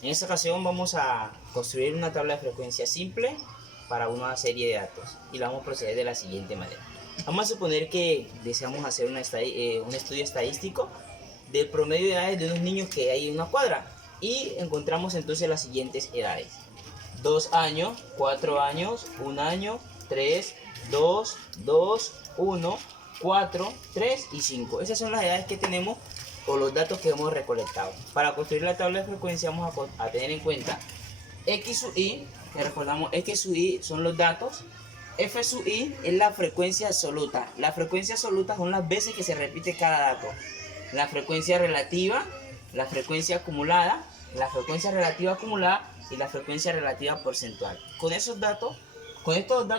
En esta ocasión vamos a construir una tabla de frecuencia simple para una serie de datos y la vamos a proceder de la siguiente manera. Vamos a suponer que deseamos hacer un estudio estadístico del promedio de edades de unos niños que hay en una cuadra y encontramos entonces las siguientes edades: 2 años, 4 años, 1 año, 3, 2, 2, 1, 4, 3 y 5. Esas son las edades que tenemos o los datos que hemos recolectado. Para construir la tabla de frecuencia vamos a tener en cuenta X sub I, que recordamos X sub I son los datos, F sub I es la frecuencia absoluta. La frecuencia absoluta son las veces que se repite cada dato. La frecuencia relativa, la frecuencia acumulada, la frecuencia relativa acumulada y la frecuencia relativa porcentual. Con estos datos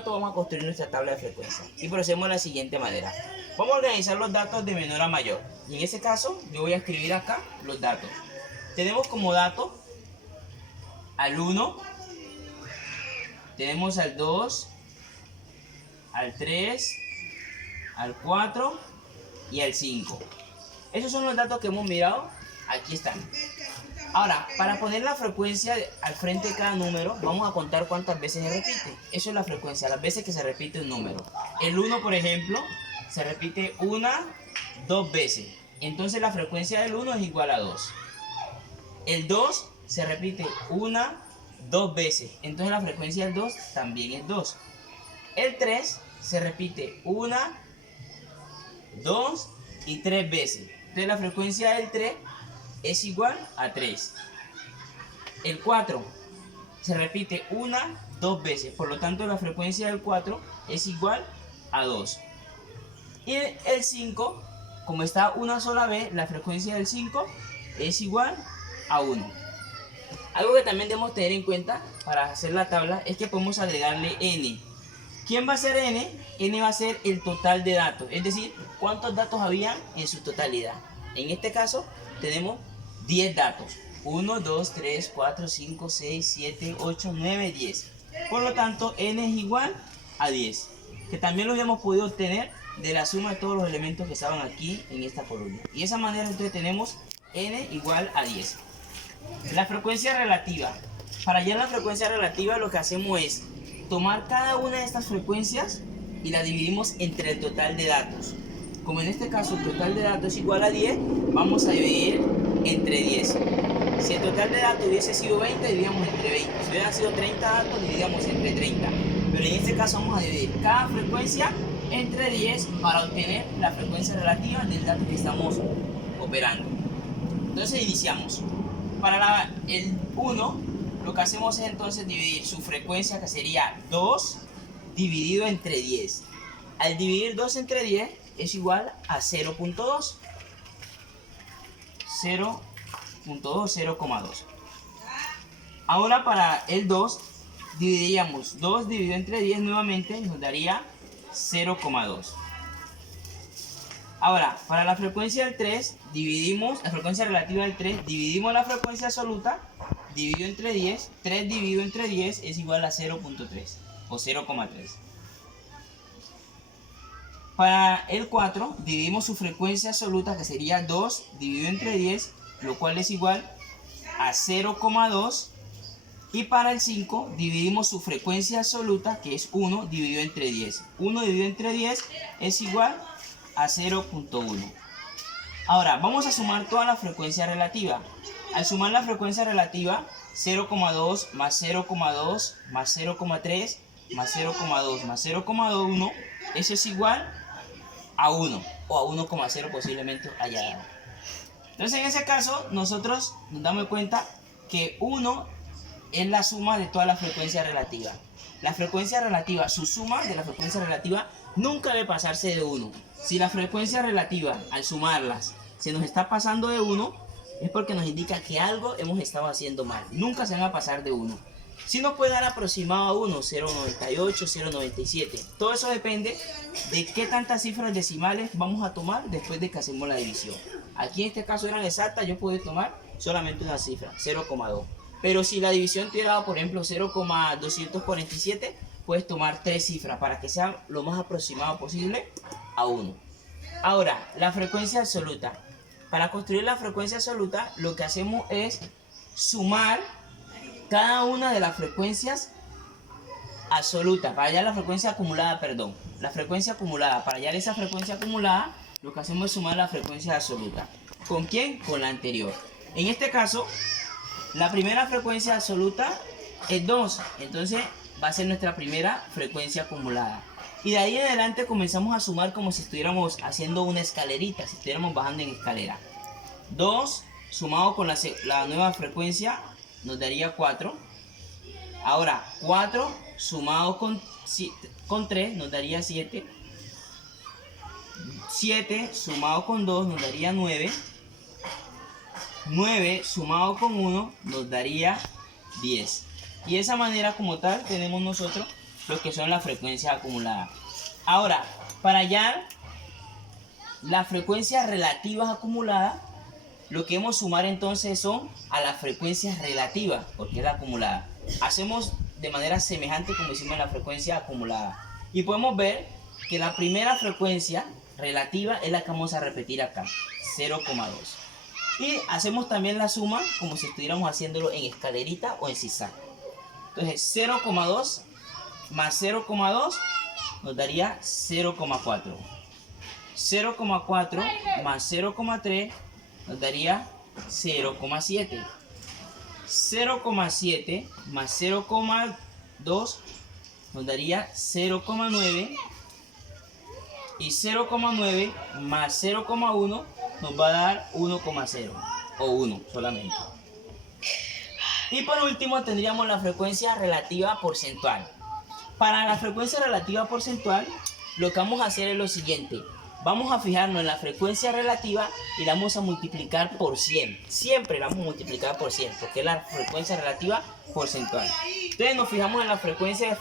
vamos a construir nuestra tabla de frecuencia y procedemos de la siguiente manera. Vamos a organizar los datos de menor a mayor y en este caso yo voy a escribir acá los datos. Tenemos como dato al 1, tenemos al 2, al 3, al 4 y al 5. Esos son los datos que hemos mirado, aquí están. Ahora, para poner la frecuencia al frente de cada número, vamos a contar cuántas veces se repite. Eso es la frecuencia, las veces que se repite un número. El 1, por ejemplo, se repite 2 veces. Entonces la frecuencia del 1 es igual a 2. El 2 se repite 2 veces. Entonces la frecuencia del 2 también es 2. El 3 se repite 2 y 3 veces. Entonces la frecuencia del 3 es igual a 3. El 4 se repite 2 veces, por lo tanto la frecuencia del 4 es igual a 2. Y el 5, como está una sola vez, la frecuencia del 5 es igual a 1. Algo que también debemos tener en cuenta para hacer la tabla es que podemos agregarle n. ¿Quién va a ser n? N va a ser el total de datos, es decir, cuántos datos había en su totalidad. En este caso tenemos 10 datos. 1, 2, 3, 4, 5, 6, 7, 8, 9, 10. Por lo tanto, n es igual a 10. Que también lo habíamos podido obtener de la suma de todos los elementos que estaban aquí en esta columna. Y de esa manera entonces tenemos n igual a 10. La frecuencia relativa. Para hallar la frecuencia relativa lo que hacemos es tomar cada una de estas frecuencias y la dividimos entre el total de datos. Como en este caso el total de datos es igual a 10, vamos a dividir entre 10. Si el total de datos hubiese sido 20, dividíamos entre 20. Si hubieran sido 30 datos, dividíamos entre 30. Pero en este caso vamos a dividir cada frecuencia entre 10 para obtener la frecuencia relativa del dato que estamos operando. Entonces iniciamos. Para el 1, lo que hacemos es entonces dividir su frecuencia, que sería 2 dividido entre 10. Al dividir 2 entre 10 es igual a 0.2. 0.2. Ahora para el 2 dividiríamos 2 dividido entre 10 nuevamente, nos daría 0.2. Ahora, para la frecuencia del 3, dividimos la frecuencia relativa del 3, dividimos la frecuencia absoluta, dividido entre 10, 3 dividido entre 10 es igual a 0.3 o 0.3. Para el 4, dividimos su frecuencia absoluta, que sería 2 dividido entre 10, lo cual es igual a 0.2. Y para el 5, dividimos su frecuencia absoluta, que es 1 dividido entre 10. 1 dividido entre 10 es igual a 0.1. Ahora, vamos a sumar toda la frecuencia relativa. Al sumar la frecuencia relativa, 0.2 más 0.2 más 0.3 más 0.2 más 0.1, eso es igual a 1 o a 1,0 posiblemente haya dado. Entonces en ese caso nosotros nos damos cuenta que 1 es la suma de toda la frecuencia relativa. La frecuencia relativa, su suma de la frecuencia relativa nunca debe pasarse de 1. Si la frecuencia relativa al sumarlas se nos está pasando de 1, es porque nos indica que algo hemos estado haciendo mal. Nunca se van a pasar de 1. Si nos puede dar aproximado a 1, 0.98, 0.97. Todo eso depende de qué tantas cifras decimales vamos a tomar después de que hacemos la división. Aquí en este caso eran exactas, yo puedo tomar solamente una cifra, 0.2. Pero si la división te daba, por ejemplo, 0.247, puedes tomar 3 cifras para que sea lo más aproximado posible a 1. Ahora, la frecuencia absoluta. Para construir la frecuencia absoluta, lo que hacemos es sumar cada una de las frecuencias absolutas, para hallar la frecuencia acumulada, perdón, la frecuencia acumulada. Para hallar esa frecuencia acumulada, lo que hacemos es sumar la frecuencia absoluta. ¿Con quién? Con la anterior. En este caso, la primera frecuencia absoluta es 2, entonces va a ser nuestra primera frecuencia acumulada. Y de ahí en adelante comenzamos a sumar como si estuviéramos haciendo una escalerita, si estuviéramos bajando en escalera. 2 sumado con la nueva frecuencia nos daría 4. Ahora 4 sumado con 3 nos daría 7. 7 sumado con 2 nos daría 9. 9 sumado con 1 nos daría 10. Y de esa manera como tal tenemos nosotros lo que son las frecuencias acumuladas. Ahora, para hallar las frecuencias relativas acumuladas, lo que hemos sumar entonces son a las frecuencias relativas, porque es la acumulada. Hacemos de manera semejante como hicimos en la frecuencia acumulada. Y podemos ver que la primera frecuencia relativa es la que vamos a repetir acá, 0,2. Y hacemos también la suma como si estuviéramos haciéndolo en escalerita o en zigzag. Entonces 0,2 más 0,2 nos daría 0,4. 0,4 más 0,3 nos daría 0,7. 0,7 más 0,2 nos daría 0,9. Y 0,9 más 0,1 nos va a dar 1,0 o 1 solamente. Y por último tendríamos la frecuencia relativa porcentual. Para la frecuencia relativa porcentual, lo que vamos a hacer es lo siguiente. Vamos a fijarnos en la frecuencia relativa y la vamos a multiplicar por 100. Siempre la vamos a multiplicar por 100, porque es la frecuencia relativa porcentual. Entonces nos fijamos en la frecuencia,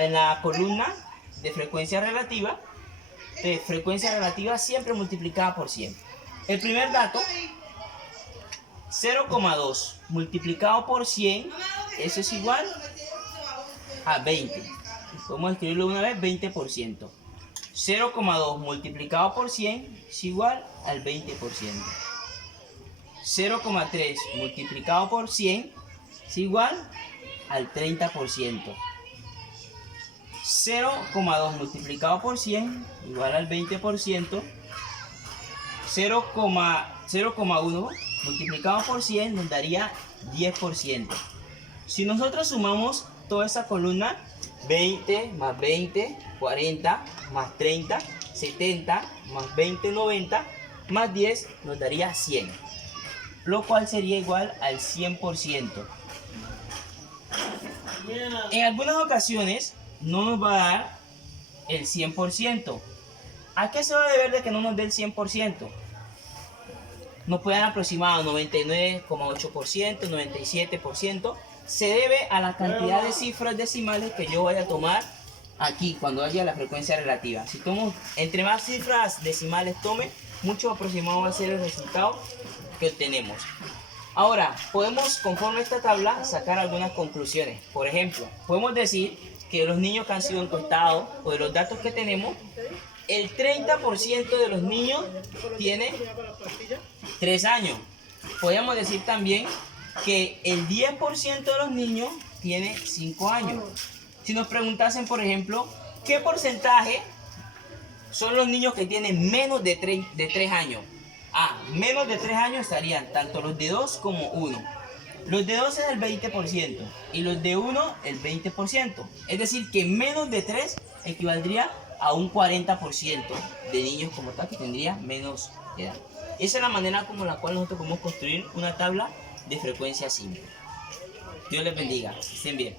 en la columna de frecuencia relativa. Frecuencia relativa siempre multiplicada por 100. El primer dato, 0,2 multiplicado por 100, eso es igual a 20. Podemos escribirlo una vez, 20%. 0,2 multiplicado por 100 es igual al 20%. 0,3 multiplicado por 100 es igual al 30%. 0,2 multiplicado por 100 igual al 20%. 0,1 multiplicado por 100 nos daría 10%. Si nosotros sumamos toda esa columna, 20 más 20, 40 más 30, 70 más 20, 90 más 10 nos daría 100, lo cual sería igual al 100%. En algunas ocasiones no nos va a dar el 100%. ¿A qué se va a deber de que no nos dé el 100%? Nos puede dar aproximado 99,8%, 97%. Se debe a la cantidad de cifras decimales que yo vaya a tomar aquí cuando haya la frecuencia relativa. Si tomo, entre más cifras decimales tome, mucho aproximado va a ser el resultado que obtenemos. Ahora, podemos, conforme a esta tabla, sacar algunas conclusiones. Por ejemplo, podemos decir que los niños que han sido encuestados, o de los datos que tenemos, el 30% de los niños tiene 3 años. Podríamos decir también que el 10% de los niños tiene 5 años. Si nos preguntasen, por ejemplo, ¿qué porcentaje son los niños que tienen menos de 3 años? Menos de 3 años estarían tanto los de 2 como 1. Los de 2 es el 20% y los de 1 el 20%. Es decir, que menos de 3 equivaldría a un 40% de niños como tal que tendría menos edad. Esa es la manera como la cual nosotros podemos construir una tabla de frecuencia simple. Dios les bendiga. Estén bien.